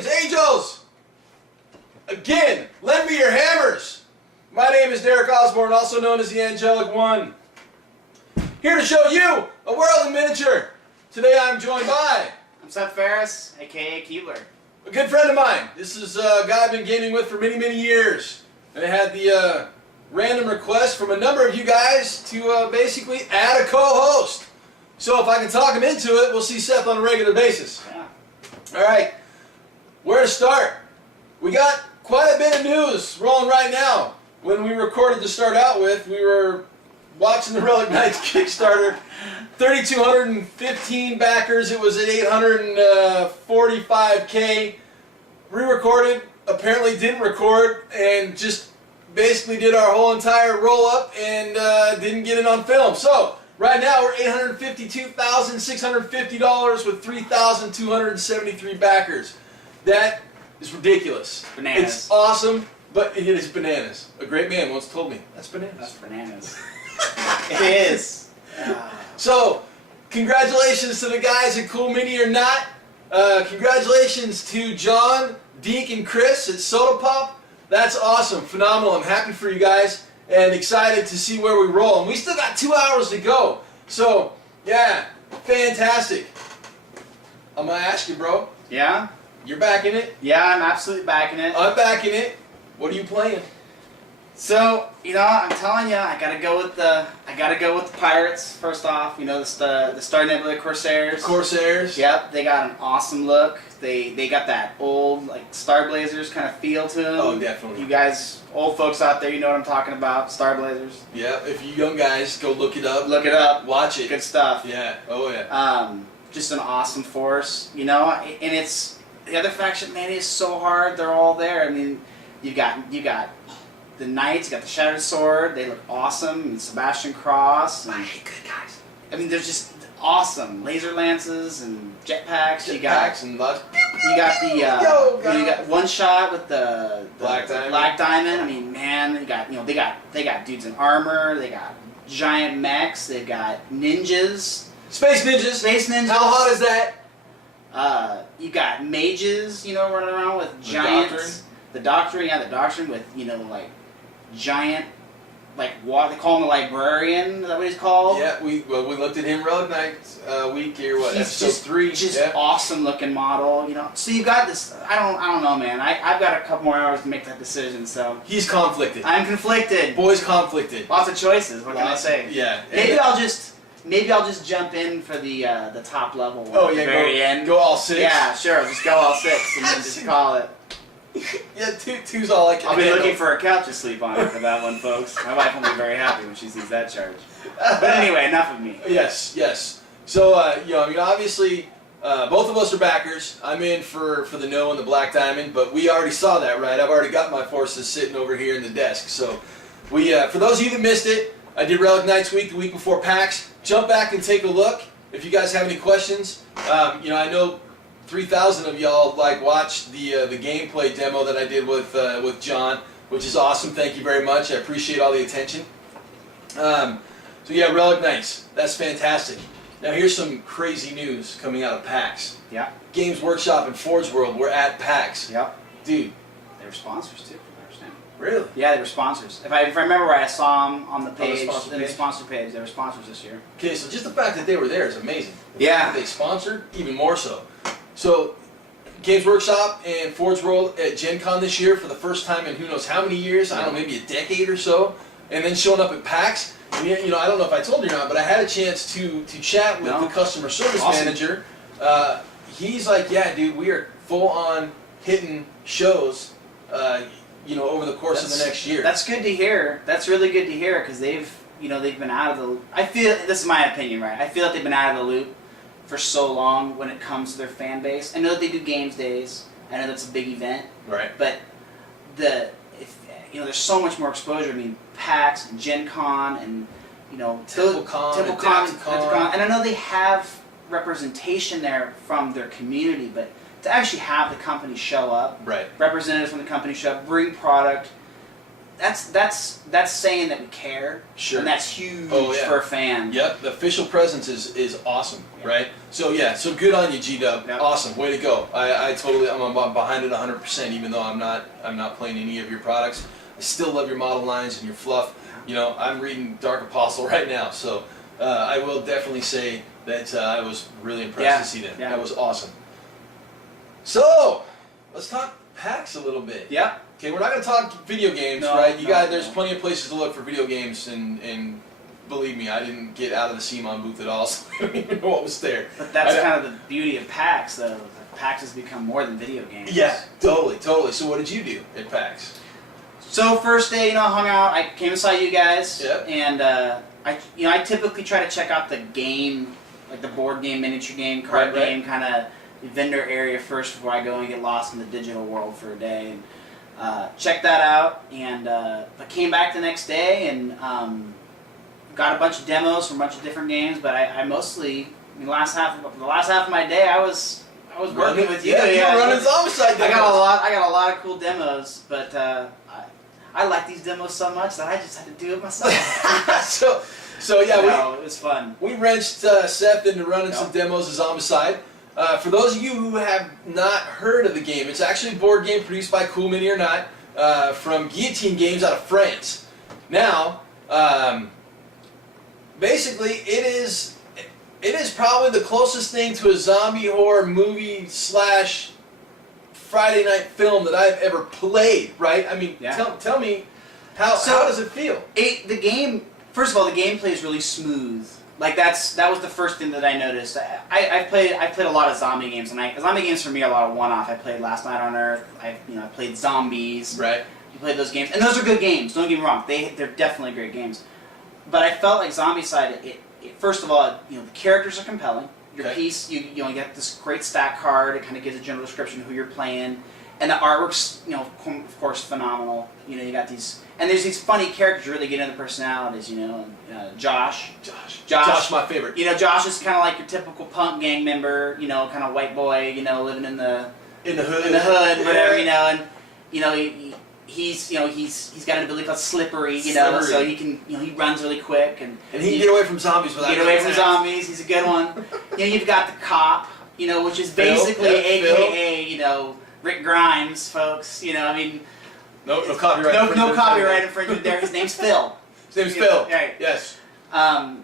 Guardians, Angels! Again, lend me your hammers! My name is Derek Osborne, also known as the Angelic One. Here to show you a world in miniature. Today I'm joined by... I'm Seth Ferris, aka Keebler. A good friend of mine. This is a guy I've been gaming with for many, many years. And I had the random request from a number of you guys to basically add a co-host. So if I can talk him into it, we'll see Seth on a regular basis. Yeah. Alright, where to start? We got quite a bit of news rolling right now. When we recorded to start out with, we were watching the Relic Knights Kickstarter. 3,215 backers, it was at 845K. Re-recorded, apparently didn't record, and just basically did our whole entire roll-up and didn't get it on film. So, right now we're $852,650 with 3,273 backers. That is ridiculous. Bananas. It's awesome, but it is bananas. A great man once told me, that's bananas. That's bananas. It is. So, congratulations to the guys at Cool Mini or Not. Congratulations to John, Deke, and Chris at Soda Pop. That's awesome. Phenomenal. I'm happy for you guys and excited to see where we roll. And we still got 2 hours to go. So, yeah, fantastic. I'm going to ask you, bro. Yeah? You're backing it? Yeah, I'm absolutely backing it. I'm backing it. What are you playing? So, you know, I'm telling you, I gotta go with the Pirates first off. You know, the Star Nebula Corsairs. Corsairs. Yep, they got an awesome look. They got that old like Star Blazers kind of feel to them. Oh, definitely. You guys, old folks out there, you know what I'm talking about. Star Blazers. Yeah. If you young guys, go look it up. Look it up. Watch it. Good stuff. Yeah. Oh yeah. Just an awesome force, you know, and it's the other faction. Man, it's so hard. They're all there. I mean, you got the Knights, you got the Shattered Sword, they look awesome, and Sebastian Cross. And, good guys. I mean, they're just awesome. Laser lances and jetpacks. You got the you got one shot with the Black Diamond. Black Diamond. I mean, man, they got they got dudes in armor. They got giant mechs. They've got ninjas. Space ninjas. Space ninjas. How hot is that? You got mages, you know, running around with giants. The Doctrine with, you know, like giant, like what they call him, the librarian. Is that what he's called? Yeah, we looked at him Relic Knights week here. What? He's episode just 3. Just yeah. awesome looking model, you know. So you got this. I don't know, man. I've got a couple more hours to make that decision. So He's conflicted. I'm conflicted. Boy's conflicted. Lots of choices. What can I say? Yeah. Maybe I'll just jump in for the top level one at the very end. Go all 6. Yeah, sure. Just go all 6 and then just call it. Yeah, two's all I can I'll be handle. looking for a couch to sleep on after that one, folks. My wife will be very happy when she sees that charge. But anyway, enough of me. Yes. So, you know, I mean, obviously, both of us are backers. I'm in for the no and the Black Diamond, but we already saw that, right? I've already got my forces sitting over here in the desk. So, we, for those of you that missed it, I did Relic Knights week, the week before PAX. Jump back and take a look. If you guys have any questions, you know, I know 3,000 of y'all watched the gameplay demo that I did with John, which is awesome. Thank you very much. I appreciate all the attention. So yeah, Relic Knights. That's fantastic. Now here's some crazy news coming out of PAX. Yeah. Games Workshop and Forge World were at PAX. Yep. Dude. They were sponsors too, from what I understand. Really? Yeah, they were sponsors. If I remember right, I saw them on the page, sponsor in the page? sponsor page. They were sponsors this year. Okay, so just the fact that they were there is amazing. The Yeah. fact that they sponsored, even more so. So, Games Workshop and Forge World at Gen Con this year for the first time in who knows how many years, I don't know, maybe a decade or so, and then showing up at PAX. And, you know, I don't know if I told you or not, but I had a chance to chat with the customer service manager. He's like, yeah, dude, we are full on hitting shows, you know, over the course of the next year. That's good to hear. That's really good to hear because they've been out of the. I feel this is my opinion, right? I feel like they've been out of the loop for so long when it comes to their fan base. I know that they do games days. I know that's a big event. Right. But there's so much more exposure. I mean, PAX and Gen Con and TempleCon, and I know they have representation there from their community, but to actually have the company show up, right, representatives from the company show up, bring product, that's saying that we care. Sure. And that's huge yeah. for a fan. Yep, the official presence is awesome, Yeah. right? So so good on you, G-Dub. Yep. Awesome, way to go. I'm behind it 100%, even though I'm not playing any of your products. I still love your model lines and your fluff. You know, I'm reading Dark Apostle right now, so I will definitely say that I was really impressed to see that. Yeah. That was awesome. So, let's talk PAX a little bit. Yeah. Okay, we're not going to talk video games, right? There's plenty of places to look for video games, and believe me, I didn't get out of the CMON booth at all, so I don't even know what was there. But that's kind of the beauty of PAX, though. PAX has become more than video games. Yeah, totally. So what did you do at PAX? So first day, I hung out. I came and saw you guys. Yep. And I typically try to check out the game, like the board game, miniature game, card Right. game, kind of vendor area first before I go and get lost in the digital world for a day. And check that out. And I came back the next day and got a bunch of demos from a bunch of different games. But I mostly, the last half of my day, I was working with you. Yeah, you were running Zombicide demos. I got a lot of cool demos, but I like these demos so much that I just had to do it myself. so yeah, it was fun. we wrenched Seth into running some demos of Zombicide. For those of you who have not heard of the game, it's actually a board game produced by Cool Mini or Not from Guillotine Games out of France. Now, basically, it is probably the closest thing to a zombie horror movie / Friday night film that I've ever played. Right? I mean, tell me how does it feel? The game, first of all, the gameplay is really smooth. Like that was the first thing that I noticed. I played a lot of zombie games, and zombie games for me are a lot of one-off. I played Last Night on Earth. I played Zombies. Right. You played those games, and those are good games. Don't get me wrong; they're definitely great games. But I felt like Zombicide. It first of all, the characters are compelling. Your piece, you get this great stat card. It kind of gives a general description of who you're playing, and the artwork's of course phenomenal. You got these. And there's these funny characters you really get into personalities, Josh, my favorite. Josh is kind of like your typical punk gang member, kind of white boy, living in the hood, whatever, and he's got an ability called slippery, so he runs really quick and he can get away from zombies without get away from zombies. He's a good one. You've got the cop, which is basically AKA Rick Grimes, folks. No copyright. No copyright infringement there. His name's Phil. His name's Phil. Right. Yes.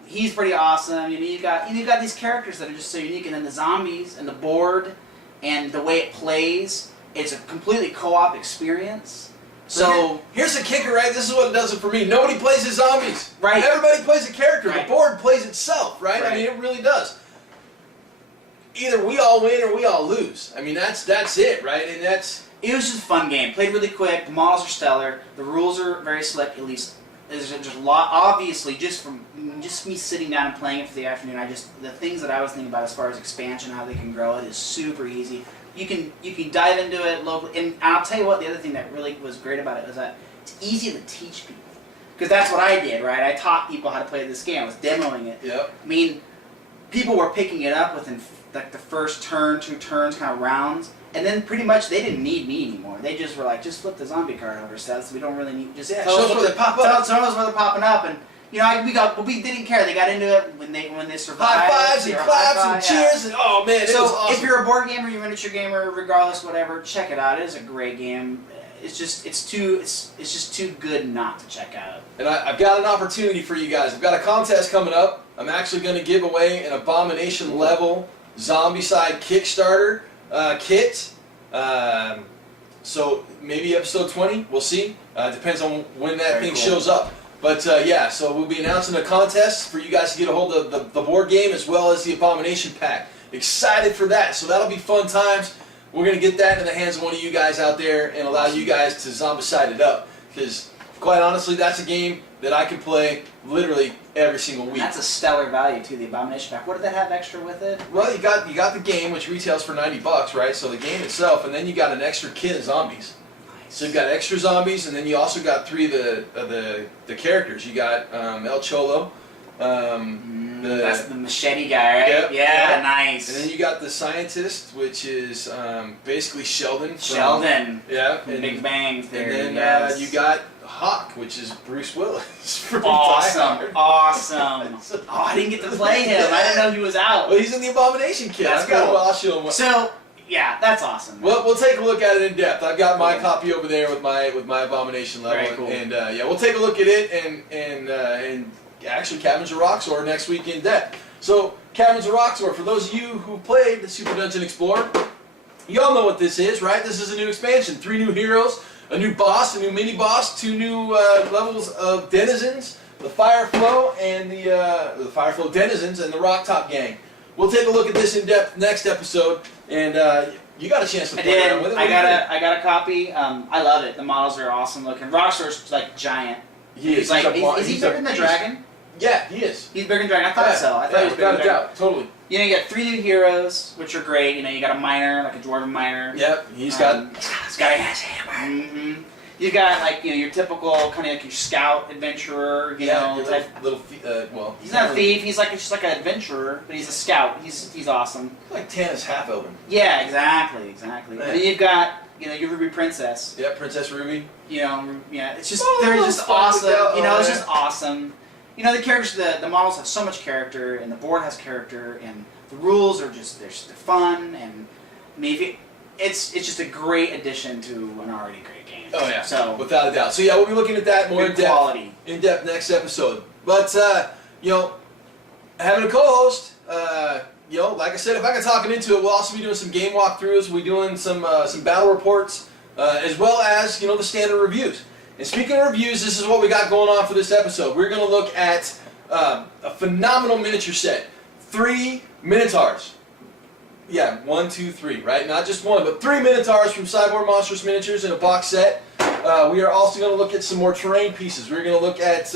He's pretty awesome. You've got these characters that are just so unique, and then the zombies and the board and the way it plays. It's a completely co-op experience. So here's the kicker, right? This is what does it for me. Nobody plays as zombies. Right. Everybody plays a character. Right. The board plays itself, right? I mean, it really does. Either we all win or we all lose. I mean, that's it, right? And it was just a fun game. Played really quick. The models are stellar. The rules are very slick. At least there's just a lot. Obviously, just me sitting down and playing it for the afternoon. The things that I was thinking about as far as expansion, how they can grow it, is super easy. You can dive into it locally. And I'll tell you what. The other thing that really was great about it was that it's easy to teach people. Because that's what I did, right? I taught people how to play this game. I was demoing it. Yep. I mean, people were picking it up within like the first turn, 2 turns, kind of rounds. And then pretty much they didn't need me anymore. They just were like, just flip the zombie card over, Seth. So we don't really need show us where they pop up. Tell us where they're popping up, and we didn't care. They got into it when they survived. High fives and claps and cheers and oh man, it was awesome. If you're a board gamer, you're a miniature gamer, regardless, whatever, check it out. It is a great game. It's just too good not to check out. And I've got an opportunity for you guys. I've got a contest coming up. I'm actually going to give away an Abomination level Zombicide Kickstarter kit. So maybe episode 20, we'll see. Depends on when that thing shows up. But so we'll be announcing a contest for you guys to get a hold of the board game as well as the Abomination pack. Excited for that. So that'll be fun times. We're going to get that in the hands of one of you guys out there and allow you guys to zombicide it up. Because quite honestly, that's a game that I can play literally every single week. That's a stellar value too, the Abomination pack. What did that have extra with it? Well, you got the game, which retails for $90, right? So the game itself, and then you got an extra kit of zombies. Nice. So you've got extra zombies, and then you also got 3 of the characters. You got El Cholo. That's the machete guy, right? Yep, yeah, nice. And then you got the scientist, which is basically Sheldon. Sheldon. Yeah. From Big Bang Theory. And then you got Hawk, which is Bruce Willis. From Die Awesome, Hard. awesome. Oh, I didn't get to play him. I didn't know he was out. Well, he's in the Abomination Kit. That's I've got, cool. well, I'll show him. So, yeah, that's awesome. Well, we'll take a look at it in depth. I've got my copy over there with my Abomination level, Very cool. and yeah, we'll take a look at it and actually Caverns of Roxor next week in depth. So, Caverns of Roxor, for those of you who played the Super Dungeon Explorer, y'all know what this is, right? This is a new expansion. 3 new heroes, a new boss, a new mini-boss, 2 new levels of denizens, the Fireflow and the Fireflow denizens and the Rocktop Gang. We'll take a look at this in depth next episode, and you got a chance to play around with it. I got a copy. I love it. The models are awesome looking. Roxor's like giant. He's like, is he bigger than the dragon? Yeah, he is. He's bigger than dragon. I thought so. I thought he was bigger than dragon. Totally. You know, you got 3 new heroes, which are great. You know, you got a miner, like a dwarven miner. Yep, he's got a hammer. Mm-hmm. You got like your typical kind of like your scout adventurer. You know, type. Well, he's not a thief. He's just like an adventurer, but he's a scout. He's awesome. Like Tannis half elven. Yeah, exactly. And then you've got your Ruby Princess. Yeah, Princess Ruby. You know, yeah, it's just they're just awesome. It's just awesome. You know, the characters, the models have so much character, and the board has character, and the rules are just they're fun, and I mean, it's just a great addition to an already great game. Oh yeah, so without a doubt. So yeah, we'll be looking at that more in depth next episode. But having a co-host, like I said, if I can talk it into it, we'll also be doing some game walkthroughs. We'll be doing some battle reports, as well as the standard reviews. And speaking of reviews, this is what we got going on for this episode. We're going to look at a phenomenal miniature set. 3 Minotaurs. Yeah, 1, 2, 3, right? Not just 1, but 3 Minotaurs from Cyborg Monstrous Miniatures in a box set. We are also going to look at some more terrain pieces. We're going to look at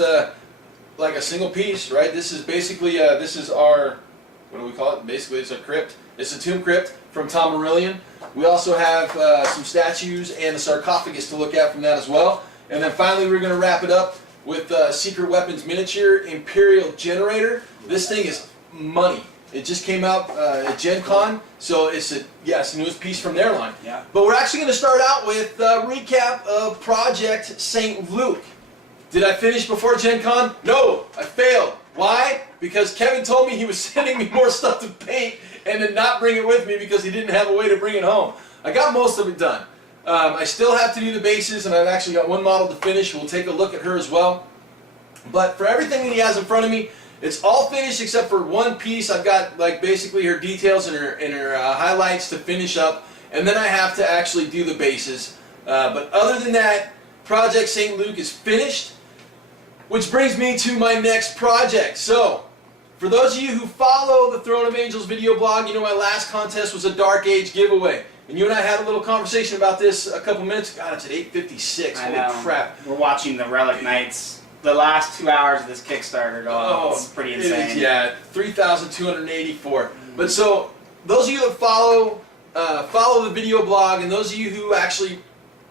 like a single piece, right? This is basically, this is our, what do we call it? Basically, it's a crypt. It's a tomb crypt from Tom Marillion. We also have some statues and a sarcophagus to look at from that as well. And then finally, we're going to wrap it up with Secret Weapons Miniature Imperial Generator. This thing is money. It just came out at Gen Con, so it's the newest piece from their line. Yeah. But we're actually going to start out with a recap of Project St. Luke. Did I finish before Gen Con? No, I failed. Why? Because Kevin told me he was sending me more stuff to paint and did not bring it with me because he didn't have a way to bring it home. I got most of it done. I still have to do the bases, and I've actually got 1 model to finish. We'll take a look at her as well. But for everything that he has in front of me, it's all finished except for 1 piece. I've got basically her details and her highlights to finish up, and then I have to actually do the bases. But other than that, Project St. Luke is finished, which brings me to my next project. So, for those of you who follow the Throne of Angels video blog, you know my last contest was a Dark Age giveaway. And you and I had a little conversation about this a couple minutes ago. God, it's at 8:56. Holy crap. We're watching the Relic Knights. The last 2 hours of this Kickstarter, it's pretty insane. Yeah, 3,284. But so, those of you that follow the video blog, and those of you who actually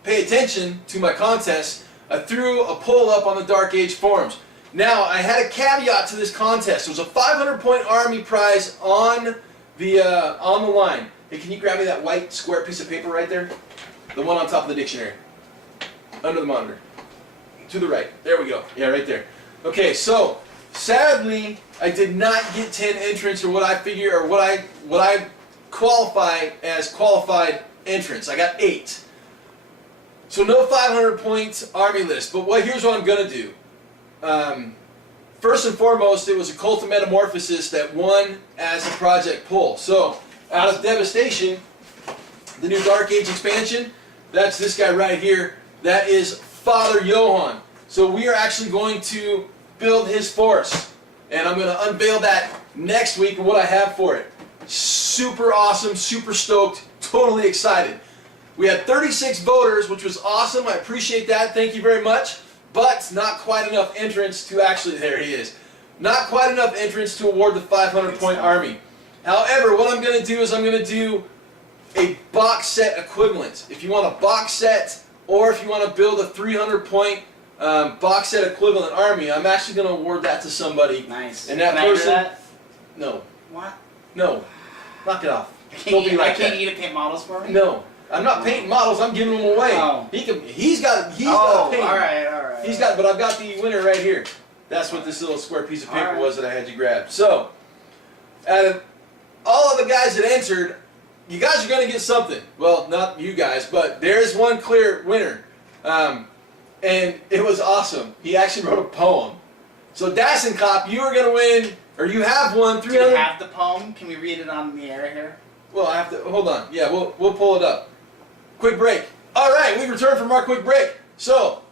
pay attention to my contest, I threw a poll up on the Dark Age forums. Now, I had a caveat to this contest. It was a 500-point army prize on the line. Hey, can you grab me that white square piece of paper right there? The one on top of the dictionary. Under the monitor. To the right. There we go. Yeah, right there. Okay, so sadly, I did not get 10 entrants, or what I figure, or what I qualify as qualified entrants. I got 8. So no 500-point army list. But here's what I'm gonna do. First and foremost, it was a Cult of Metamorphosis that won as a project poll. So, out of Devastation, the new Dark Age expansion, that's this guy right here. That is Father Johann. So we are actually going to build his force. And I'm going to unveil that next week and what I have for it. Super awesome, super stoked, totally excited. We had 36 voters, which was awesome. I appreciate that. Thank you very much. But not quite enough entrants to actually, there he is. Not quite enough entrants to award the 500-point army. However, what I'm going to do is I'm going to do a box set equivalent. If you want a box set, or if you want to build a 300-point box set equivalent army, I'm actually going to award that to somebody. Nice. And that person. That? No. What? No. Knock it off. Don't be like that. I can't you to paint models for me? No. I'm not painting models. I'm giving them away. Oh. He's got to paint. All right. But I've got the winner right here. That's what this little square piece of paper was that I had you grab. So, out of all of the guys that entered, you guys are going to get something. Well, not you guys, but there's one clear winner. And it was awesome. He actually wrote a poem. So, Dassen Cop, you are going to win, or you have won 300. Do we have the poem? Can we read it on the air here? Well, I have to, hold on. Yeah, we'll pull it up. Quick break. All right, we returned from our quick break. So,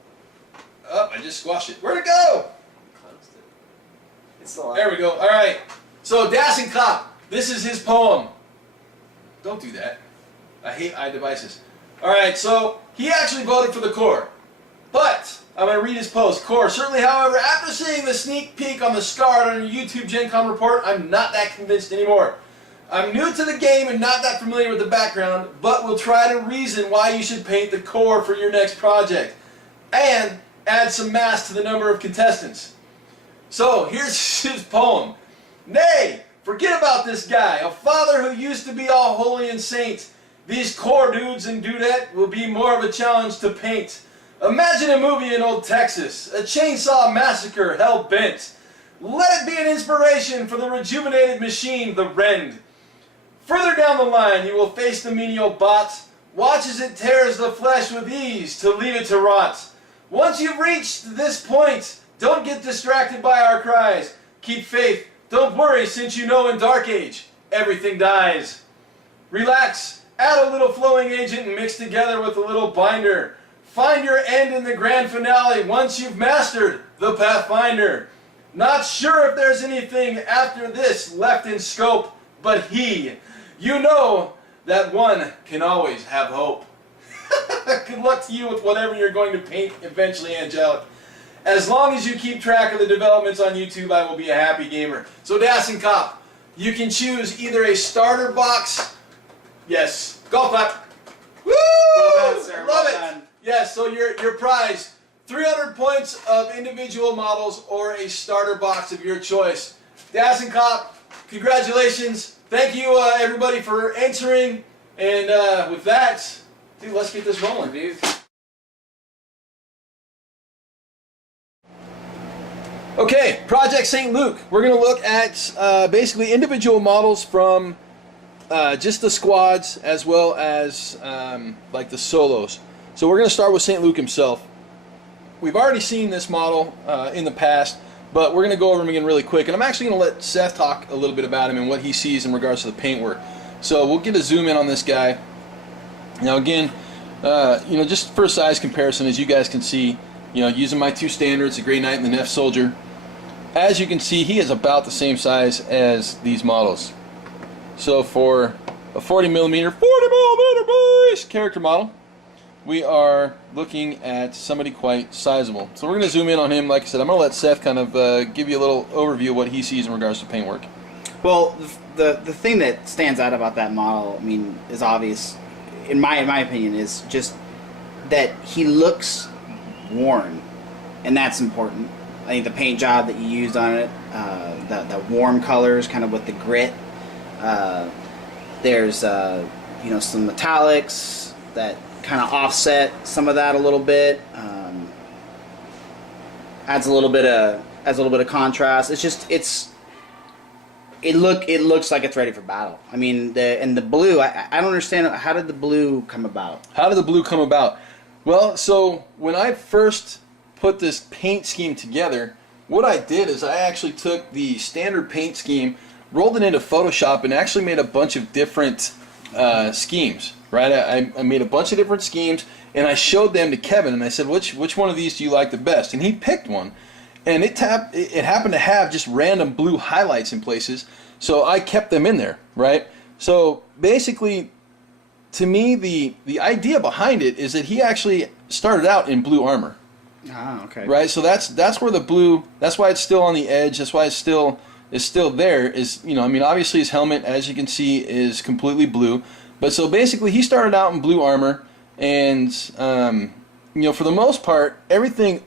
I just squashed it. Where'd it go? Closed it. It's still There we go. All right. So, Dassen Cop, this is his poem. Don't do that. I hate iDevices. All right, so he actually voted for the core. But I'm going to read his post. Core, certainly, however, after seeing the sneak peek on the SCARD on your YouTube Gen Con report, I'm not that convinced anymore. I'm new to the game and not that familiar with the background, but will try to reason why you should paint the core for your next project. And add some mass to the number of contestants. So, here's his poem. Nay, forget about this guy, a father who used to be all holy and saint. These core dudes and dudette will be more of a challenge to paint. Imagine a movie in old Texas, a chainsaw massacre hell-bent. Let it be an inspiration for the rejuvenated machine, the Rend. Further down the line, you will face the menial bot. Watch as it tears the flesh with ease to leave it to rot. Once you've reached this point, don't get distracted by our cries. Keep faith. Don't worry, since you know in Dark Age, everything dies. Relax. Add a little flowing agent and mix together with a little binder. Find your end in the grand finale once you've mastered the Pathfinder. Not sure if there's anything after this left in scope, but you know that one can always have hope. Good luck to you with whatever you're going to paint eventually, Angelic. As long as you keep track of the developments on YouTube, I will be a happy gamer. So, Dassen Cop, you can choose either a starter box. Yes, golf clap. Woo! Well done, sir. Love Well it. done. Yes, so your prize, 300 points of individual models or a starter box of your choice. Dassen Cop, congratulations. Thank you, everybody, for entering. And with that, dude, let's get this rolling, dude. Okay, Project St. Luke. We're going to look at basically individual models from just the squads as well as like the solos. So we're going to start with St. Luke himself. We've already seen this model in the past, but we're going to go over him again really quick. And I'm actually going to let Seth talk a little bit about him and what he sees in regards to the paintwork. So we'll get a zoom in on this guy. Now again, just for a size comparison, as you guys can see, using my two standards, the Grey Knight and the Neff Soldier, as you can see, he is about the same size as these models. So for a 40mm base character model, we are looking at somebody quite sizable. So we're going to zoom in on him. Like I said, I'm going to let Seth kind of give you a little overview of what he sees in regards to paintwork. Well, the thing that stands out about that model, I mean, is obvious, in my opinion, is just that he looks worn, and that's important. I think the paint job that you used on it, the warm colors, kind of with the grit. There's some metallics that kind of offset some of that a little bit. Adds a little bit of contrast. It looks like it's ready for battle. I mean, the blue. I don't understand, how did the blue come about? How did the blue come about? Well, so when I first put this paint scheme together, what I did is I actually took the standard paint scheme, rolled it into Photoshop, and actually made a bunch of different schemes. Right? I made a bunch of different schemes, and I showed them to Kevin, and I said, which one of these do you like the best? And he picked one, and it happened to have just random blue highlights in places, so I kept them in there. Right? So basically, to me, the idea behind it is that he actually started out in blue armor. Ah, okay. Right, so that's where the blue. That's why it's still on the edge. That's why it's still there. Obviously his helmet, as you can see, is completely blue. But so basically, he started out in blue armor, and for the most part, everything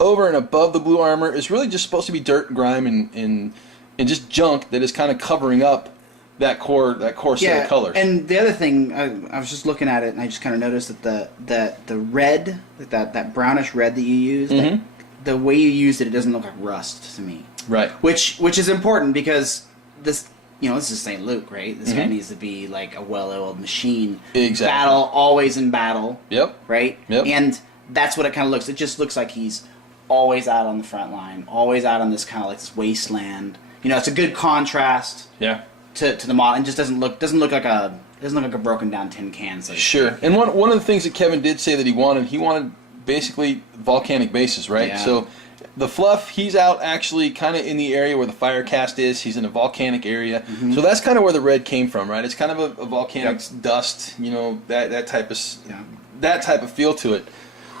over and above the blue armor is really just supposed to be dirt and grime and just junk that is kind of covering up that core set of colors. And the other thing, I was just looking at it, and I just kind of noticed that the red, that brownish red that you used, Mm-hmm. the way you used it, it doesn't look like rust to me. Right. Which is important because this is St. Luke, right? This guy Mm-hmm. needs to be like a well-oiled machine. Exactly. Battle, always in battle. Yep. Right? Yep. And that's what it kind of looks. It just looks like he's always out on the front line, always out on this kind of like this wasteland. It's a good contrast. Yeah. To the model, and just doesn't look like a broken down tin can. So Sure. And one of the things that Kevin did say that he wanted basically volcanic bases, right? Yeah. So the fluff, he's out actually kind of in the area where the fire cast is. He's in a volcanic area. Mm-hmm. So that's kind of where the red came from, right? It's kind of a volcanic Yep. dust, that type of feel to it.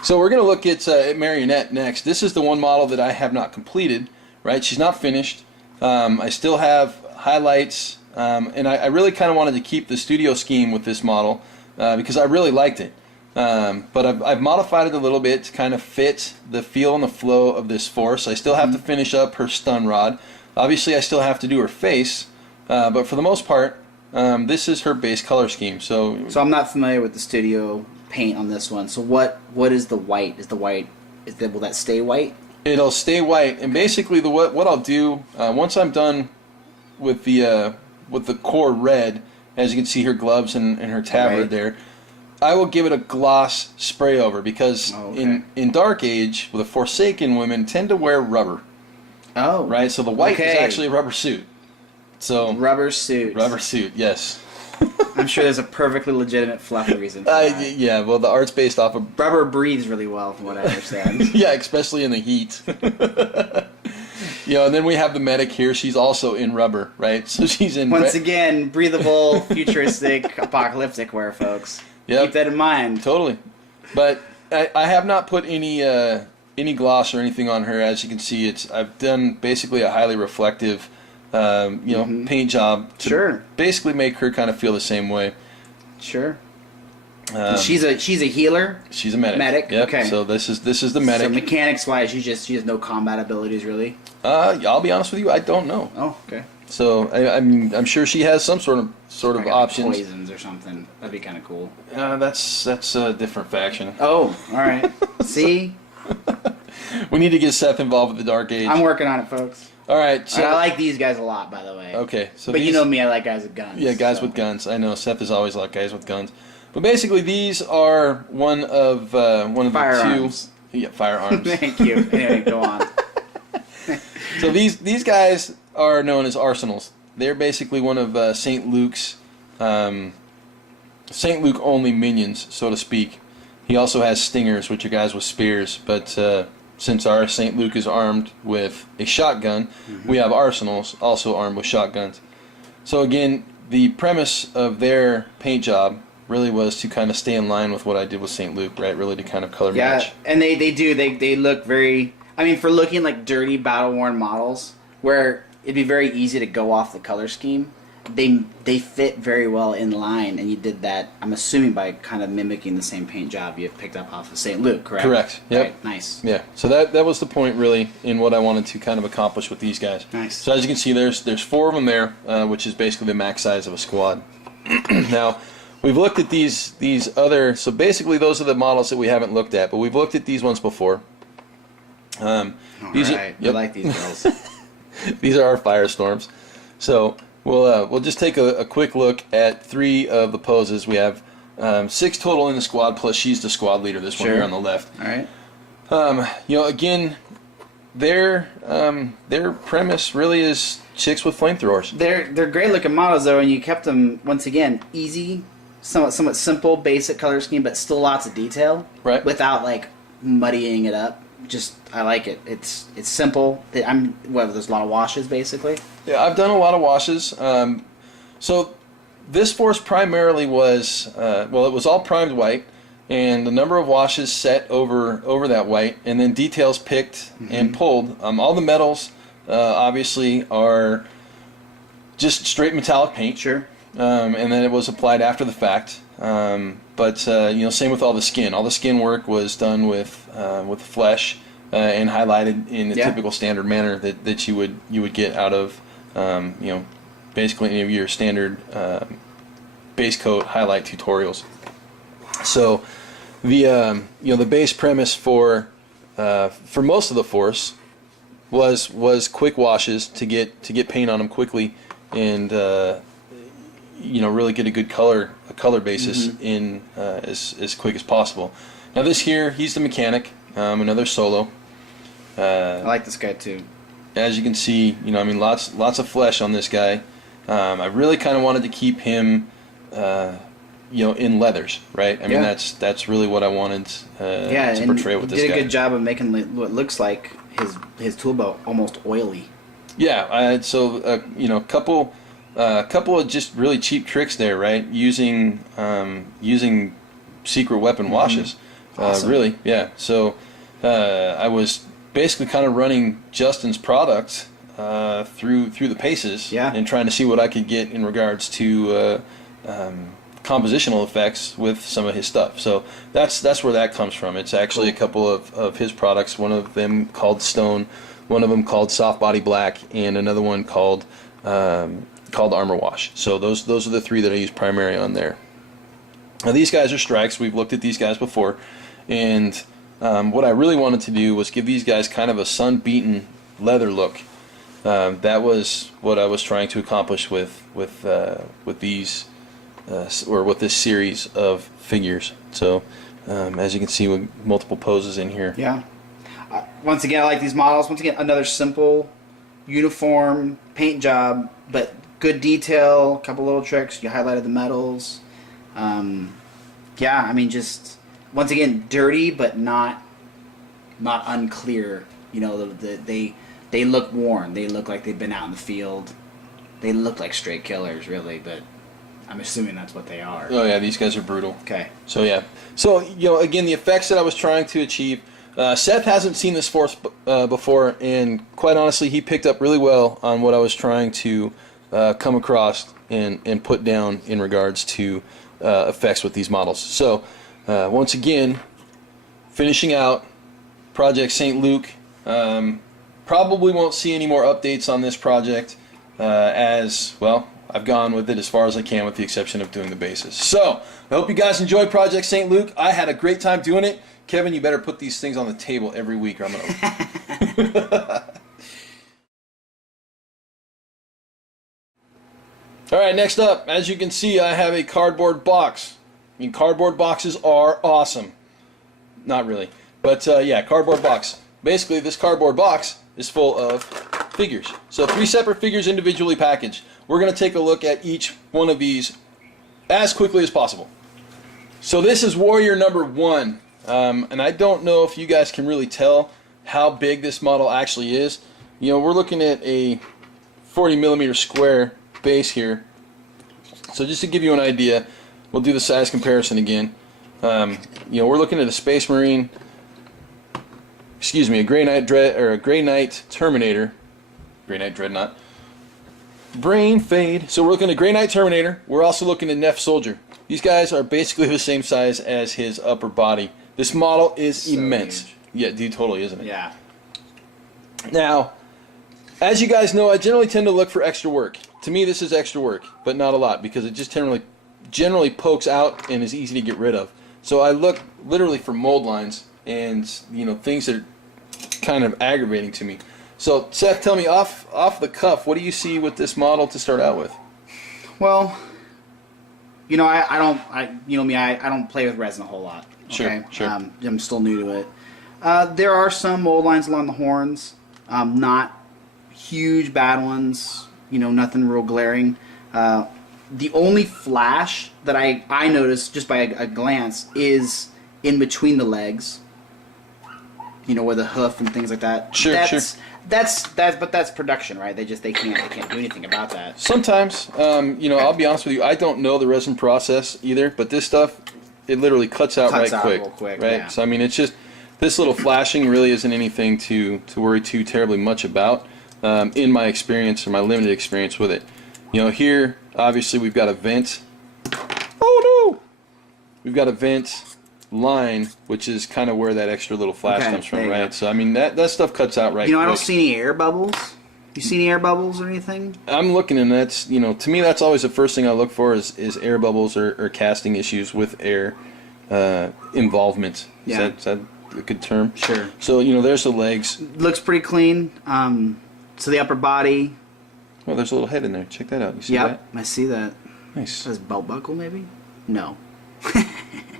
So we're going to look at Marionette next. This is the one model that I have not completed, right? She's not finished. I still have highlights, and I really kind of wanted to keep the studio scheme with this model because I really liked it. But I've modified it a little bit to kind of fit the feel and the flow of this force. I still have to finish up her stun rod. Obviously, I still have to do her face, but for the most part, this is her base color scheme. So I'm not familiar with the studio paint on this one. So what is the white? Will that stay white? it'll stay white. And basically, what I'll do once I'm done with the core red, as you can see her gloves and her tabard Right. there, I will give it a gloss spray over because in Dark Age, the Forsaken women tend to wear rubber. Oh, Right, so the white is actually a rubber suit. So rubber suit. Rubber suit, yes. I'm sure there's a perfectly legitimate fluff reason for that. Yeah, well, the art's based off of Rubber breathes really well, from what I understand. yeah, especially in the heat. And then we have the medic here. She's also in rubber, right? So she's in Once again, breathable, futuristic, apocalyptic wear, folks. Yep. Keep that in mind. Totally. But I have not put any gloss or anything on her. As you can see, I've done basically a highly reflective paint job to basically make her kind of feel the same way. Sure. She's a healer. She's a medic. Medic. Yep. Okay. So this is the medic. So mechanics wise, she has no combat abilities really. I'll be honest with you, I don't know. Oh, okay. So I'm sure she has some sort of Like options. Poisons or something. That'd be kind of cool. That's a different faction. Oh, all right. See, We need to get Seth involved with the Dark Age. I'm working on it, folks. All right. So I like these guys a lot, by the way. okay. So But these, you know me, I like guys with guns. yeah, guys with guns. I know Seth has always liked guys with guns. But basically, these are one of the Firearms. two. Yeah, firearms. Thank you. Anyway, go on. So these guys are known as arsenals. They're basically one of St. Luke's St. Luke only minions, so to speak. He also has stingers, which are guys with spears. But since our St. Luke is armed with a shotgun, we have arsenals also armed with shotguns. So again, the premise of their paint job really was to kind of stay in line with what I did with St. Luke, right? Really to kind of color match. Yeah, and they look very. I mean, for looking like dirty, battle-worn models, where it'd be very easy to go off the color scheme, they fit very well in line, and you did that, I'm assuming, by kind of mimicking the same paint job you picked up off of St. Luke, correct? Correct, yep. Right, nice. Yeah, so that was the point, really, in what I wanted to kind of accomplish with these guys. Nice. So as you can see, there's 4 of them there, which is basically the max size of a squad. Now, we've looked at these other, so basically those are the models that we haven't looked at, but we've looked at these ones before. All these right, I like these girls. These are our firestorms. So we'll just take a quick look at 3 of the poses. We have 6 total in the squad, plus she's the squad leader. This one here on the left. All right. Again, their premise really is chicks with flamethrowers. They're great looking models though, and you kept them once again easy, somewhat simple, basic color scheme, but still lots of detail. Right. Without like muddying it up. Just I like it. It's simple. There's a lot of washes basically. Yeah, I've done a lot of washes. So this force primarily was it was all primed white, and the number of washes set over that white, and then details picked and pulled. All the metals obviously are just straight metallic paint. Sure. And then it was applied after the fact. But same with all the skin. All the skin work was done with flesh and highlighted in the typical standard manner that you would get out of basically any of your standard base coat highlight tutorials. So the the base premise for most of the Force was quick washes to get paint on them quickly and really get a good color basis in as quick as possible. Now this here, he's the mechanic, another solo. I like this guy too. As you can see, lots of flesh on this guy. I really kind of wanted to keep him, in leathers, right? I mean, that's really what I wanted to portray with this guy. Did a good job of making what looks like his tool belt almost oily. Yeah, so a couple of just really cheap tricks there, right? Using secret weapon washes, Awesome. really, yeah. So I was basically kind of running Justin's product through the paces, and trying to see what I could get in regards to compositional effects with some of his stuff. So that's where that comes from. It's actually a couple of his products. One of them called Stone, one of them called Soft Body Black, and another one called Armor Wash. So those are the three that I use primarily on there. Now these guys are strikes. We've looked at these guys before, and what I really wanted to do was give these guys kind of a sun-beaten leather look. That was what I was trying to accomplish with these or with this series of figures. So as you can see, with multiple poses in here. Yeah. Once again, I like these models. Once again, another simple, uniform paint job, but good detail. A couple little tricks. You highlighted the metals. I mean, just once again, dirty but not unclear. They look worn. They look like they've been out in the field. They look like straight killers, really, but I'm assuming that's what they are. Oh yeah, these guys are brutal. Okay. So yeah. So again, the effects that I was trying to achieve. Seth hasn't seen this Force before, and quite honestly, he picked up really well on what I was trying to come across and put down in regards to effects with these models. So once again, finishing out Project St. Luke. Probably won't see any more updates on this project as well. I've gone with it as far as I can, with the exception of doing the bases. So I hope you guys enjoyed Project St. Luke. I had a great time doing it. Kevin, you better put these things on the table every week, or I'm gonna. All right, next up, as you can see, I have a cardboard box. I mean, cardboard boxes are awesome. Not really, but yeah, cardboard box. Basically, this cardboard box is full of figures. So 3 separate figures individually packaged. We're going to take a look at each one of these as quickly as possible. So this is Warrior number 1. And I don't know if you guys can really tell how big this model actually is. We're looking at a 40mm square base here. So just to give you an idea, we'll do the size comparison again. We're looking at a Space Marine, a Grey Knight Terminator, Grey Knight Dreadnought, brain fade. So we're looking at Grey Knight Terminator. We're also looking at Neff Soldier. These guys are basically the same size as his upper body. This model is so immense. Huge. Yeah, dude, totally, isn't it? Yeah. Now, as you guys know, I generally tend to look for extra work. To me, this is extra work, but not a lot, because it just generally pokes out and is easy to get rid of. So I look literally for mold lines and things that are kind of aggravating to me. So Seth, tell me off the cuff, what do you see with this model to start out with? Well, I don't play with resin a whole lot. Okay? Sure. I'm still new to it. There are some mold lines along the horns, not huge bad ones. Nothing real glaring. The only flash that I noticed just by a glance is in between the legs. Where the hoof and things like that. Sure. But that's production, right? They can't do anything about that. Sometimes, I'll be honest with you, I don't know the resin process either, but this stuff, it literally cuts out right quick. Real quick, right? Yeah. So I mean, it's just this little flashing really isn't anything to worry too terribly much about. In my experience, or my limited experience with it. Here, obviously, we've got a vent. Oh no! We've got a vent line, which is kind of where that extra little flash comes from, right? So I mean, that stuff cuts out right quick. I don't see any air bubbles. You see any air bubbles or anything? I'm looking, and that's, you know, to me that's always the first thing I look for is air bubbles or casting issues with air involvement. Yeah. Is that a good term? Sure. So, you know, there's the legs. Looks pretty clean. So the upper body. Oh, there's a little head in there. Check that out. You see Yep, that? I see that. Nice. Says belt buckle, maybe? No.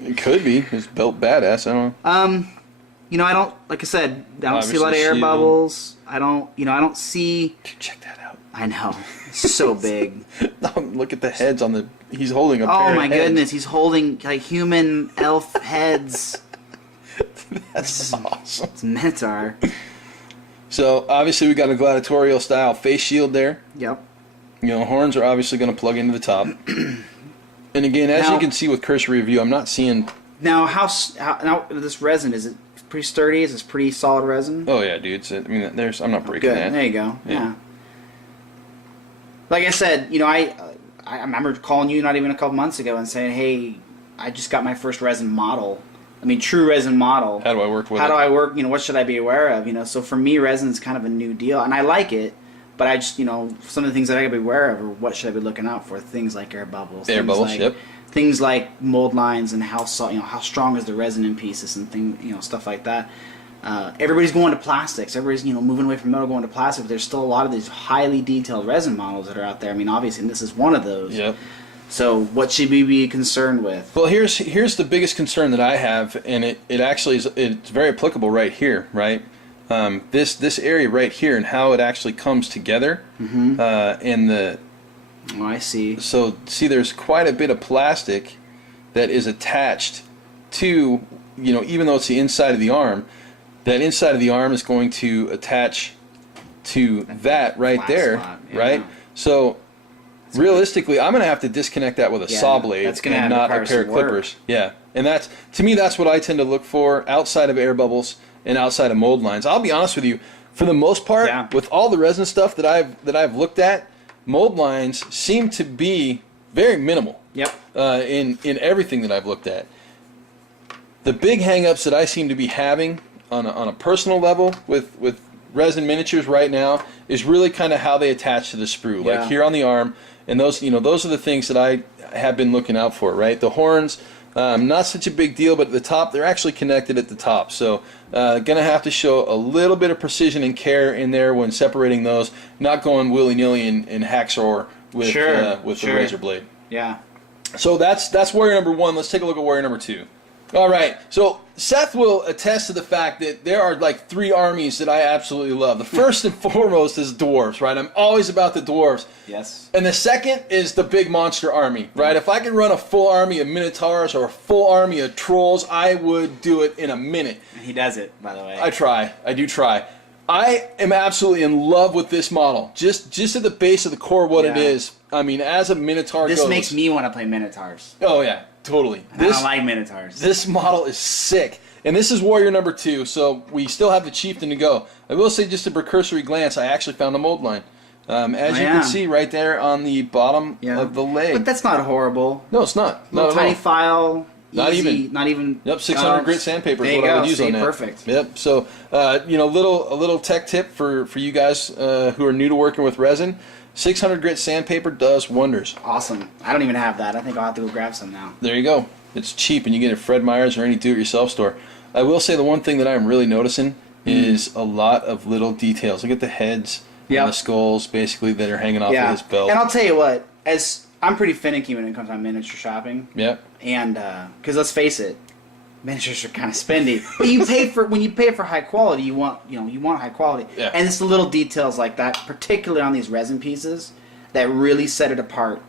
It could be. It's built badass. I don't know. You know, I don't, like I said, I don't see a lot of air Obviously shield. bubbles. I don't see. Check that out. I know. It's so big. Look at the heads on the. He's holding a pair Oh of my heads. goodness, he's holding like human elf heads. That's awesome. It's Minotaur. So obviously we got a gladiatorial style face shield there. Yep. You know, horns are obviously going to plug into the top. And again, as Now- you can see with cursory review, I'm not seeing. Now, now this resin, is it pretty sturdy? Is this pretty solid resin? Oh yeah, dude. I mean, I'm not breaking Good. that. There you go. Yeah. Yeah. Like I said, you know, I remember calling you not even a couple months ago and saying, "Hey, I just got my first resin model. I mean, true resin model. How do I work with How it? do I work? You know, what should I be aware of? You know, so for me, resin's kind of a new deal, and I like it. But I just, you know, some of the things that I gotta be aware of, or what should I be looking out for? Things like air bubbles. Air things bubbles, like, yep. Things like mold lines and how strong is the resin in pieces and stuff like that. Everybody's going to plastics. Everybody's, you know, moving away from metal, going to plastic. But there's still a lot of these highly detailed resin models that are out there. I mean, obviously, and this is one of those. Yep. So, what should we be concerned with? Well, here's the biggest concern that I have, and it actually is, it's very applicable right here, right? This area right here and how it actually comes together, and the. Oh, I see. So see, there's quite a bit of plastic that is attached to, you know, even though it's the inside of the arm, that inside of the arm is going to attach to that right flat there, spot, yeah. right? So realistically, I'm going to have to disconnect that with a Yeah, saw blade that's gonna and have not to a pair require of some work. clippers. Yeah, and that's, to me, that's what I tend to look for outside of air bubbles and outside of mold lines. I'll be honest with you, for the most part, Yeah. with all the resin stuff that I've looked at, mold lines seem to be very minimal. Yep. In everything that I've looked at. The big hang-ups that I seem to be having on a personal level with resin miniatures right now is really kind of how they attach to the sprue, Yeah. like here on the arm, and those are the things that I have been looking out for, right? The horns, not such a big deal, but at the top they're actually connected at the top, so gonna have to show a little bit of precision and care in there when separating those, not going willy-nilly and hacksaw with Sure, the sure. razor blade. Yeah. So that's warrior number one. Let's take a look at warrior number two. All right. So Seth will attest to the fact that there are like three armies that I absolutely love. The first and foremost is dwarves, right? I'm always about the dwarves. Yes. And the second is the big monster army, right? If I could run a full army of minotaurs or a full army of trolls, I would do it in a minute. He does it, by the way. I try. I do try. I am absolutely in love with this model. Just at the base of the core, what it Yeah. is. I mean, as a minotaur This goes. makes me want to play Minotaurs. Oh yeah, totally. And I don't like Minotaurs. This model is sick. And this is warrior number two, so we still have the chieftain to go. I will say, just a precursory glance, I actually found a mold line. As you yeah. can see right there on the bottom of the leg. But that's not horrible. No, it's not. Little Not at tiny all. file. Not easy, even. Not even. Yep, 600 grit sandpaper there is you what I go. would use See, on that. perfect. Yep. So, you know, a little tech tip for you guys who are new to working with resin. 600 grit sandpaper does wonders. Awesome. I don't even have that. I think I'll have to go grab some now. There you go. It's cheap, and you get it at Fred Meyer's or any do-it-yourself store. I will say the one thing that I'm really noticing is a lot of little details. Look at the heads and the skulls, basically, that are hanging off of his belt. And I'll tell you what, as I'm pretty finicky when it comes to miniature shopping. Yep. And because let's face it, miniatures are kind of spendy. But you pay for when you pay for high quality, you want high quality. Yeah. And it's the little details like that, particularly on these resin pieces, that really set it apart.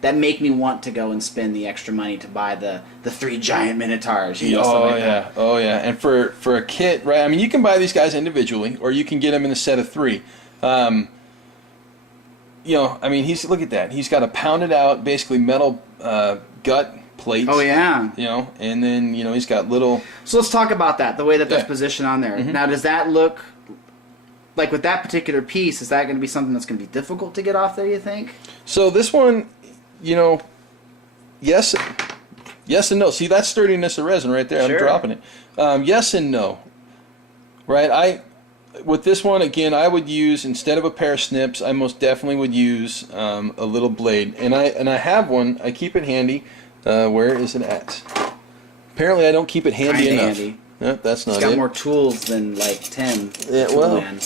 That make me want to go and spend the extra money to buy the three giant minotaurs. You know, stuff like that. Oh yeah. And for a kit, right? I mean, you can buy these guys individually, or you can get them in a set of three. You know, I mean, look at that. He's got a pounded out, basically metal gut plate. Oh yeah. You know, and then he's got little. So let's talk about that. The way that that's Yeah. positioned on there. Mhm. Now, does that look like with that particular piece? Is that going to be something that's going to be difficult to get off there? You think? So this one, yes and no. See, that's sturdiness of resin right there. Sure. I'm dropping it. Yes and no. Right? with this one, again, I would use, instead of a pair of snips, I most definitely would use a little blade. And I have one. I keep it handy. Where is it at? Apparently, I don't keep it handy Kinda enough. handy. Yep, that's not It's got it. more tools than like 10. Yeah, Tool well. Man.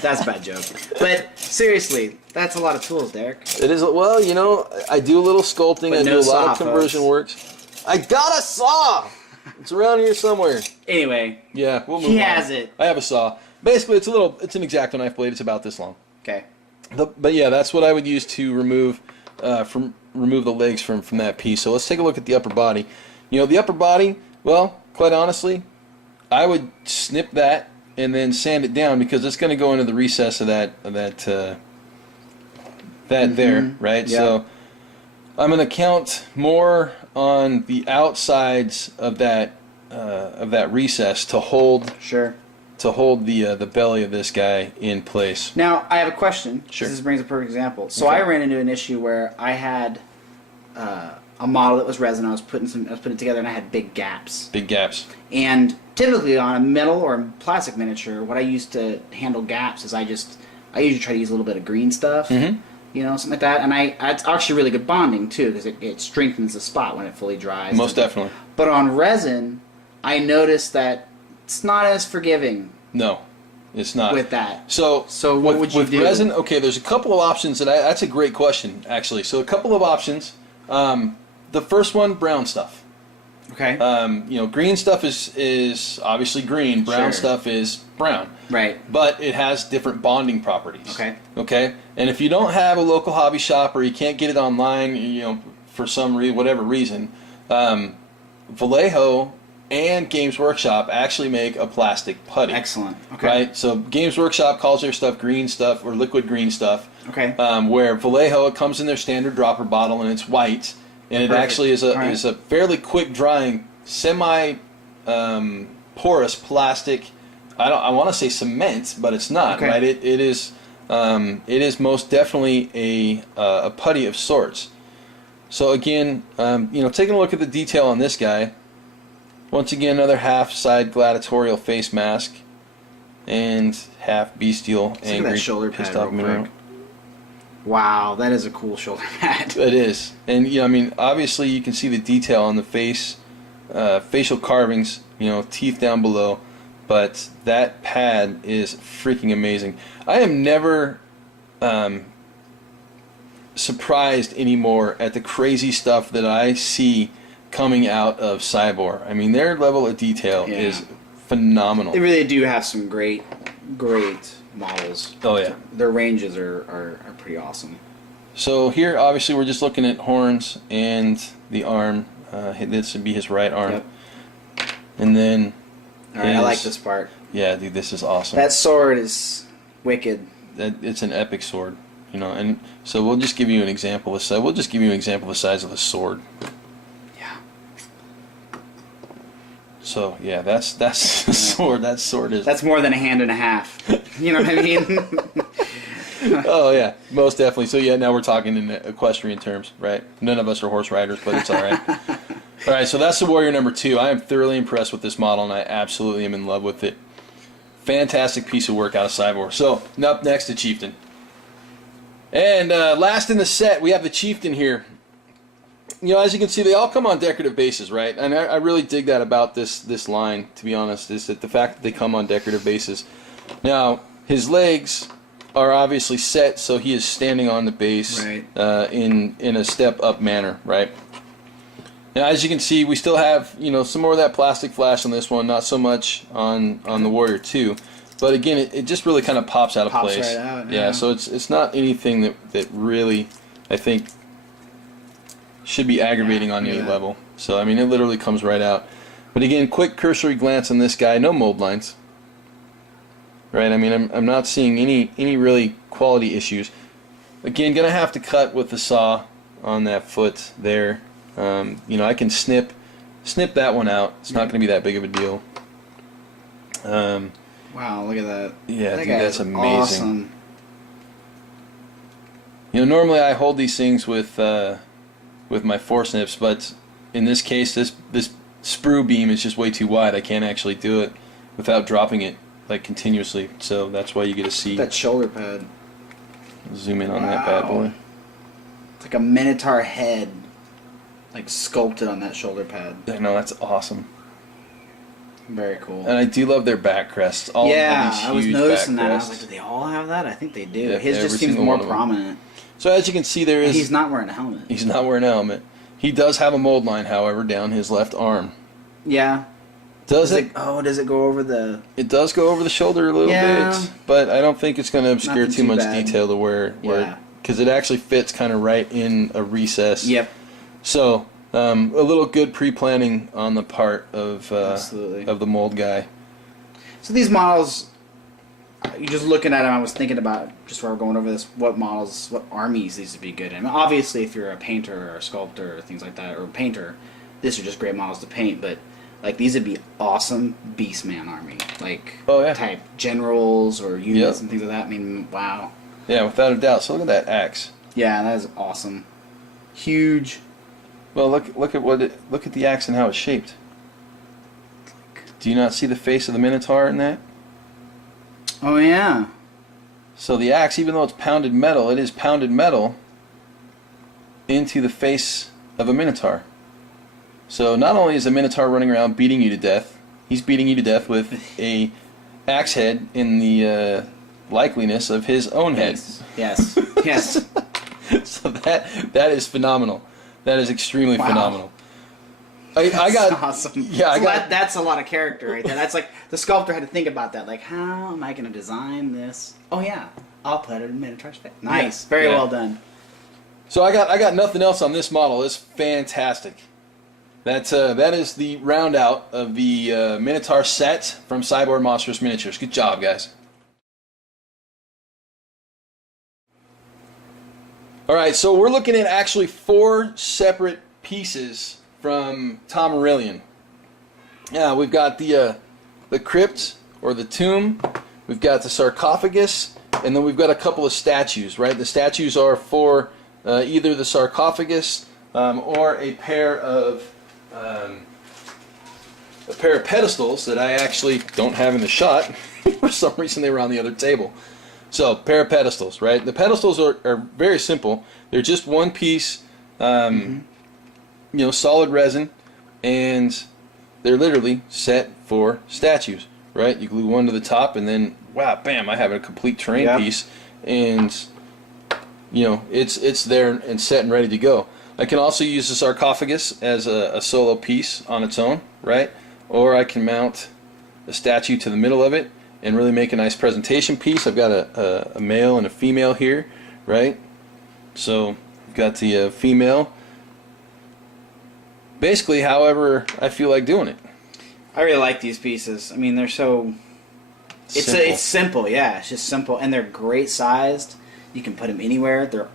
That's a bad joke. But seriously, that's a lot of tools, Derek. It is, well, you know, I do a little sculpting. But I no do a lot saw, of conversion folks. works. I got a saw! It's around here somewhere. Anyway, Yeah, we'll move he on. has it. I have a saw. Basically, it's an X-Acto knife blade. It's about this long. Okay. But yeah, that's what I would use to remove the legs from that piece. So let's take a look at the upper body. You know, the upper body, well, quite honestly, I would snip that and then sand it down because it's going to go into the recess of that there, right? Yeah. So I'm going to count more on the outsides of that recess to hold Sure. the belly of this guy in place. Now, I have a question. Sure. This brings a perfect example. So Okay. I ran into an issue where I had a model that was resin. I was putting it together, and I had big gaps. Big gaps. And typically on a metal or plastic miniature, what I use to handle gaps is I usually try to use a little bit of green stuff, Mhm. you know, something like that. And it's actually really good bonding too because it strengthens the spot when it fully dries. Most definitely. But on resin, I noticed that it's not as forgiving No, it's not. with that. So what would you with do? resin? Okay, there's a couple of options that's a great question actually. So a couple of options. The first one, brown stuff. Okay. You know, green stuff is obviously green. Brown Sure. stuff is brown. Right. But it has different bonding properties. Okay. Okay. And if you don't have a local hobby shop or you can't get it online, you know, for some whatever reason, Vallejo and Games Workshop actually make a plastic putty. Excellent. Okay. Right. So Games Workshop calls their stuff green stuff or liquid green stuff. Okay. Where Vallejo, it comes in their standard dropper bottle and it's white, and it Perfect. actually is All right. a fairly quick drying, semi porous plastic. I want to say cement, but it's not. Okay. Right. It is most definitely a putty of sorts. So again, you know, taking a look at the detail on this guy. Once again, another half side gladiatorial face mask, and half bestial Let's look at angry that shoulder pad pissed off real mineral. quick. Wow, that is a cool shoulder pad. It is, and you know, I mean, obviously you can see the detail on the face, facial carvings, you know, teeth down below, but that pad is freaking amazing. I am never surprised anymore at the crazy stuff that I see coming out of Cybor. I mean, their level of detail Yeah. is phenomenal. They really do have some great models. Oh yeah. Their ranges are pretty awesome. So here, obviously, we're just looking at horns and the arm. This would be his right arm. Yep. And then, All right, I like this part. yeah, dude, this is awesome. That sword is wicked. It's an epic sword, you know. And so we'll just give you an example of we'll just give you an example of the size of the sword. Yeah. So yeah, that's the sword. That sword is. That's more than a hand and a half. You know what I mean? Oh yeah, most definitely. So yeah, now we're talking in equestrian terms, right? None of us are horse riders, but it's all right. All right, so that's the Warrior number 2. I am thoroughly impressed with this model, and I absolutely am in love with it. Fantastic piece of work out of Cybor. So up next, the Chieftain, and last in the set, we have the Chieftain here. You know, as you can see, they all come on decorative bases, right? And I really dig that about this line, to be honest, is that the fact that they come on decorative bases. Now, his legs are obviously set, so he is standing on the base Right. in a step-up manner, right? Now, as you can see, we still have, you know, some more of that plastic flash on this one, not so much on the Warrior 2. But again, it just really kind of pops out of Pops place. right out, Yeah, yeah. so it's not anything that really, I think, should be aggravating on any yeah. level. So, I mean, it literally comes right out. But again, quick cursory glance on this guy, no mold lines. Right, I mean, I'm not seeing any really quality issues. Again, gonna have to cut with the saw on that foot there. You know, I can snip that one out. It's not gonna be that big of a deal. Wow, look at that. Yeah, That dude, guy that's is amazing. Awesome. You know, normally I hold these things with my foresnips, but in this case, this sprue beam is just way too wide. I can't actually do it without dropping it like continuously. So that's why you get to see. That shoulder pad. Zoom in on that bad boy. It's like a Minotaur head, like sculpted on that shoulder pad. I know, that's awesome. Very cool. And I do love their back crests. All of these I was huge noticing back that. I was crests. like, do they all have that? I think they do. Yeah, His every just seems single more one of them. prominent. So as you can see, there And is. he's not wearing a helmet. He's not wearing a helmet. He does have a mold line, however, down his left arm. Yeah. Does it? Oh, does it go over the... It does go over the shoulder a little bit, but I don't think it's going to obscure Nothing too too much bad. detail to where because it actually fits kind of right in a recess. Yep. So a little good pre-planning on the part of Absolutely. of the mold guy. So these models, you just looking at them, I was thinking about, just while we're going over this, what armies these would be good in. I mean, obviously, if you're a painter or a sculptor or things like that, or a painter, these are just great models to paint, but like these would be awesome Beastman army. Like, type generals or units and things like that. I mean, wow. Yeah, without a doubt. So look at that axe. Yeah, that is awesome. Huge. Well, look at the axe and how it's shaped. Do you not see the face of the Minotaur in that? Oh, yeah. So the axe, even though it's pounded metal, it is pounded metal into the face of a Minotaur. So not only is a Minotaur running around beating you to death, he's beating you to death with a axe head in the likeliness of his own head. Yes. Yes. So that is phenomenal. That is extremely phenomenal. I got awesome. Yeah, that's a lot of character right there. That's like the sculptor had to think about that. Like, how am I going to design this? Oh yeah, I'll put it in Minotaur's face. Nice, very well done. So I got nothing else on this model. It's fantastic. That is the round out of the Minotaur set from Cyborg Monstrous Miniatures. Good job, guys. All right, so we're looking at actually 4 separate pieces from Tom Aurelian. Yeah, we've got the crypt or the tomb, we've got the sarcophagus, and then we've got a couple of statues. Right, the statues are for either the sarcophagus or a pair of pedestals that I actually don't have in the shot. For some reason, they were on the other table. So, pair of pedestals, right? The pedestals are very simple. They're just one piece. Solid resin, and they're literally set for statues, right? You glue one to the top, and then, wow, bam, I have a complete terrain piece, and, it's there and set and ready to go. I can also use the sarcophagus as a solo piece on its own, right? Or I can mount a statue to the middle of it and really make a nice presentation piece. I've got a male and a female here, right? So, I've got the female. Basically, however I feel like doing it. I really like these pieces. I mean, they're so... It's simple, yeah. It's just simple, and they're great sized. You can put them anywhere. They're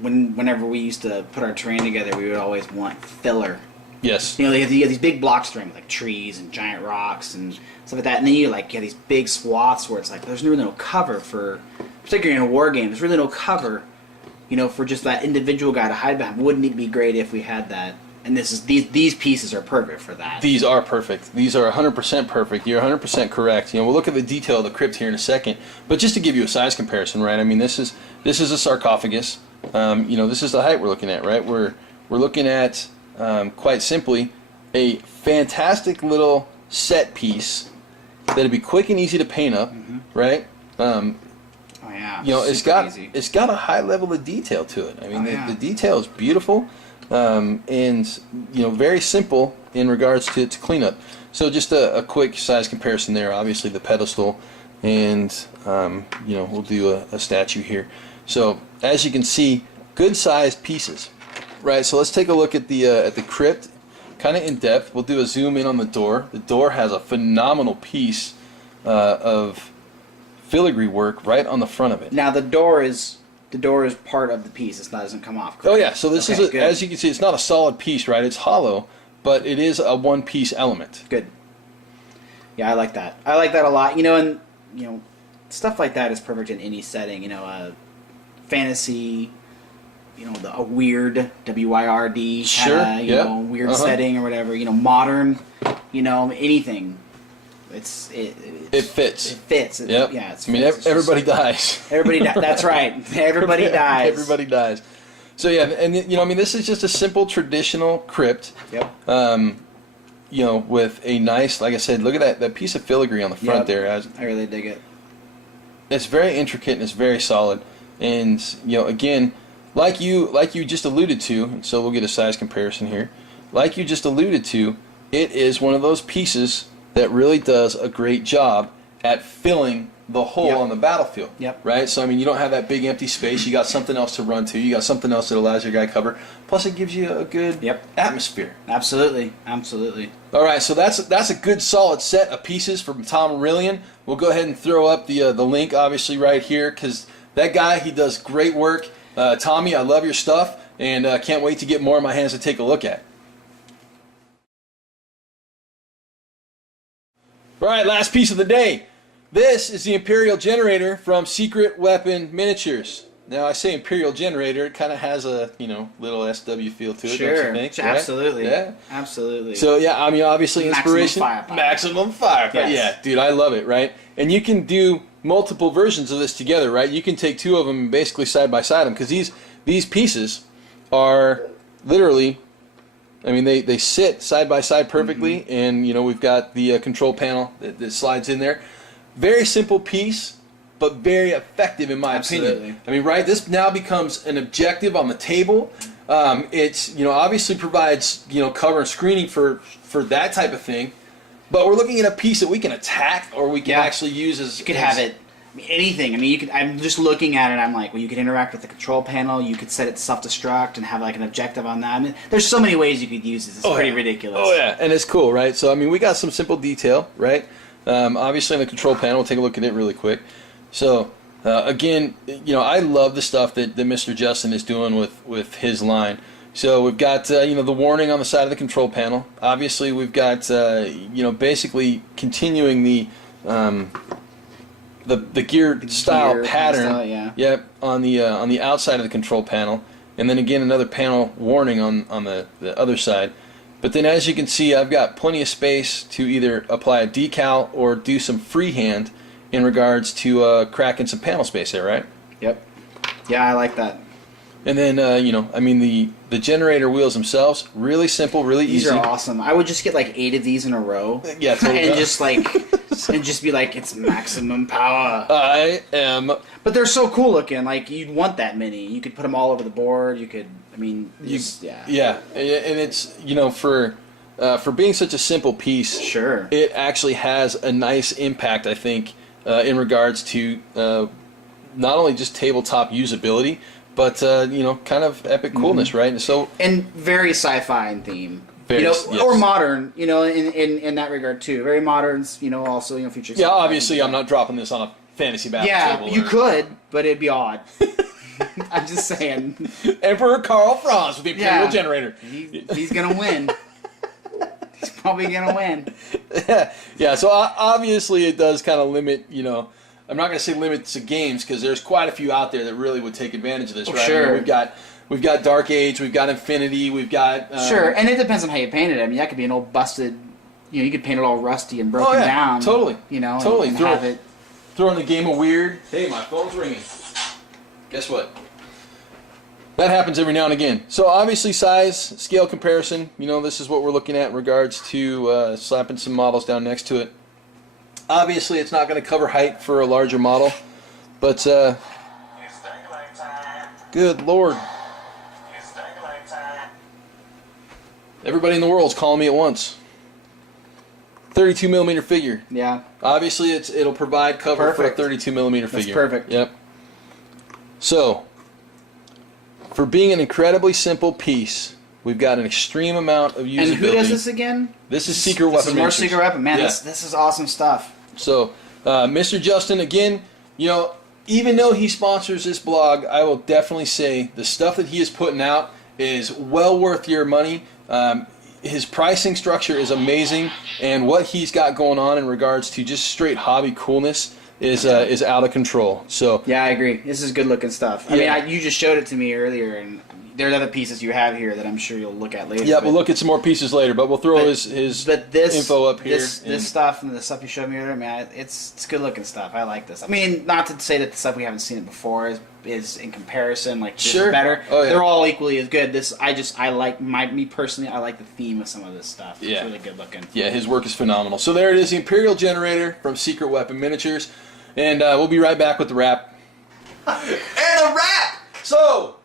whenever we used to put our terrain together, we would always want filler. Yes. You have these big blocks terrain with like trees and giant rocks and stuff like that, and then you have these big swaths where it's like there's really no cover for, particularly in a war game. There's really no cover, for just that individual guy to hide behind. Wouldn't it be great if we had that? And these pieces are perfect for that. These are perfect. These are 100% perfect. You're 100% correct. We'll look at the detail of the crypt here in a second. But just to give you a size comparison, right? I mean, this is a sarcophagus. This is the height we're looking at, right? We're looking at quite simply a fantastic little set piece that'd be quick and easy to paint up, right? Oh yeah. It's got a high level of detail to it. I mean, the detail is beautiful. And very simple in regards to cleanup. So just a quick size comparison there. Obviously the pedestal, and we'll do a statue here. So as you can see, good sized pieces, right? So let's take a look at the crypt, kind of in depth. We'll do a zoom in on the door. The door has a phenomenal piece of filigree work right on the front of it. Now the door is part of the piece. It doesn't come off. Correct? Oh yeah, so this is, as you can see, it's not a solid piece, right? It's hollow, but it is a one-piece element. Good. Yeah, I like that. I like that a lot. And stuff like that is perfect in any setting. Fantasy. A weird WYRD. Sure. Weird setting or whatever. Modern. Anything. it fits. It fits. Yep. Yeah. I mean, everybody dies. Everybody dies. That's right. Everybody dies. Everybody dies. So yeah, and you know, I mean, this is just a simple traditional crypt. Yep. You know, with a nice, like I said, look at that piece of filigree on the front there. I really dig it. It's very intricate and it's very solid. And you know, again, like you just alluded to, and so we'll get a size comparison here. Like you just alluded to, it is one of those pieces that really does a great job at filling the hole on the battlefield. Yep. Right? So I mean, you don't have that big empty space. You got something else to run to. You got something else that allows your guy cover. Plus, it gives you a good atmosphere. Absolutely. Absolutely. All right, so that's a good solid set of pieces from Tom Aurelian. We'll go ahead and throw up the link, obviously, right here, because that guy, he does great work. Tommy, I love your stuff, and can't wait to get more in my hands to take a look at. All right, last piece of the day. This is the Imperial Generator from Secret Weapon Miniatures. Now, I say Imperial Generator, it kind of has a, you know, little SW feel to it, don't you think? Absolutely. Right? Yeah. Absolutely. So, yeah, I mean, obviously inspiration. Maximum firepower. Yes. Yeah, dude, I love it, right? And you can do multiple versions of this together, right? You can take two of them and basically side by side them, because these pieces are literally, I mean, they sit side by side perfectly, and, you know, we've got the control panel that slides in there. Very simple piece, but very effective in my opinion. I mean, right, this now becomes an objective on the table. It's, you know, obviously provides, you know, cover and screening for that type of thing, but we're looking at a piece that we can attack or we can actually use as... You could have it, anything. I mean, you could. I'm just looking at it, I'm like, well, you could interact with the control panel, you could set it to self-destruct and have like an objective on that. I mean, there's so many ways you could use it. It's pretty ridiculous. Oh, yeah, and it's cool, right? So, I mean, we got some simple detail, right? Obviously, on the control panel, we'll take a look at it really quick. So, again, you know, I love the stuff that Mr. Justin is doing with his line. So we've got, you know, the warning on the side of the control panel. Obviously, we've got, you know, basically continuing the gear style pattern. Yep, on the outside of the control panel, and then again another panel warning on the other side. But then, as you can see, I've got plenty of space to either apply a decal or do some freehand in regards to cracking some panel space there, right? Yep. Yeah, I like that. And then, you know, I mean, the generator wheels themselves, really simple, really easy. These are awesome. I would just get like 8 of these in a row. Yeah, totally. And just like, and just be like, it's maximum power. I am. But they're so cool looking. Like, you'd want that many. You could put them all over the board. You could, I mean, yeah. Yeah, and it's, you know, for being such a simple piece, sure, it actually has a nice impact, I think, in regards to not only just tabletop usability, but you know, kind of epic coolness, right? And very sci-fi in theme, very, you know, yes. Or modern, you know, in that regard too. Very moderns, you know, also, you know, future. Yeah, obviously, I'm not dropping this on a fantasy battle table. Yeah, you could, but it'd be odd. I'm just saying. Emperor Karl Franz with the Imperial Generator. He's gonna win. He's probably gonna win. Yeah. So obviously, it does kind of limit, you know. I'm not going to say limits to games because there's quite a few out there that really would take advantage of this, right? Sure. I mean, we've got Dark Age, we've got Infinity, we've got sure, and it depends on how you paint it. I mean, that could be an old busted, you know, you could paint it all rusty and broken down. Totally. You know, totally. and have it. Throw in the game of weird. Hey, my phone's ringing. Guess what? That happens every now and again. So obviously, size, scale comparison. You know, this is what we're looking at in regards to slapping some models down next to it. Obviously, it's not going to cover height for a larger model, but good Lord. Everybody in the world's calling me at once. 32 millimeter figure. Yeah. Obviously, it'll provide cover for a 32 millimeter figure. That's perfect. Yep. So, for being an incredibly simple piece, we've got an extreme amount of usability. And who does this again? This is Secret Weapon. This is more Secret Weapon. Man, this is awesome stuff. So, Mr. Justin, again, you know, even though he sponsors this blog, I will definitely say the stuff that he is putting out is well worth your money. His pricing structure is amazing, and what he's got going on in regards to just straight hobby coolness is out of control. So yeah, I agree. This is good looking stuff. I mean, you just showed it to me earlier, and there are other pieces you have here that I'm sure you'll look at later. Yeah, we'll look at some more pieces later, but we'll throw his info up here. This stuff and the stuff you showed me earlier, man, it's good looking stuff. I like this. I mean, not to say that the stuff we haven't seen it before is in comparison like this is better. Oh, yeah. They're all equally as good. I like me personally. I like the theme of some of this stuff. Yeah. It's really good looking. Yeah, his work is phenomenal. So there it is, the Imperial Generator from Secret Weapon Miniatures, and we'll be right back with the wrap. And a wrap. So,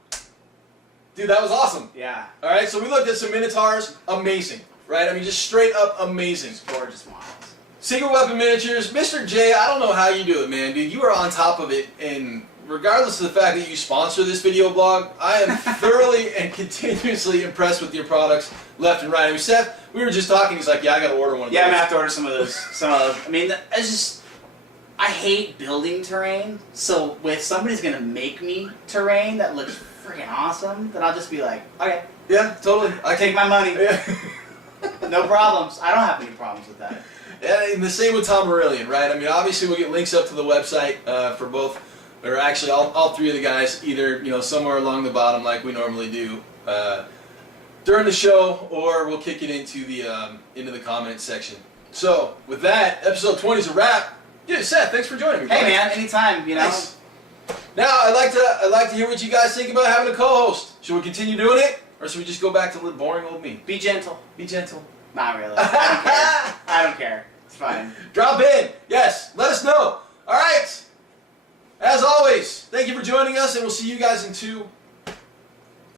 dude, that was awesome. Yeah. All right, so we looked at some Minotaurs, amazing, right? I mean, just straight up amazing. It's gorgeous models. Secret Weapon Miniatures, Mr. J, I don't know how you do it, man, dude. You are on top of it, and regardless of the fact that you sponsor this video blog, I am thoroughly and continuously impressed with your products left and right. I mean, Seth, we were just talking, he's like, yeah, I got to order one of those. Yeah, I'm going to have to order some of those. I mean, it's just, I hate building terrain, so if somebody's going to make me terrain that looks freaking awesome, then I'll just be like, okay. Yeah, totally. I take my money. Yeah. No problems. I don't have any problems with that. And the same with Tom Marillion, right? I mean, obviously we'll get links up to the website for both, or actually all three of the guys, either somewhere along the bottom like we normally do during the show, or we'll kick it into the comments section. So with that, episode 20 is a wrap. Dude, Seth, thanks for joining me. Hey buddy. man, anytime. Nice. Now I'd like to hear what you guys think about having a co-host. Should we continue doing it, or should we just go back to boring old me? Be gentle. Be gentle. Not really. I don't care. I don't care. It's fine. Drop in. Yes. Let us know. All right. As always, thank you for joining us, and we'll see you guys in 2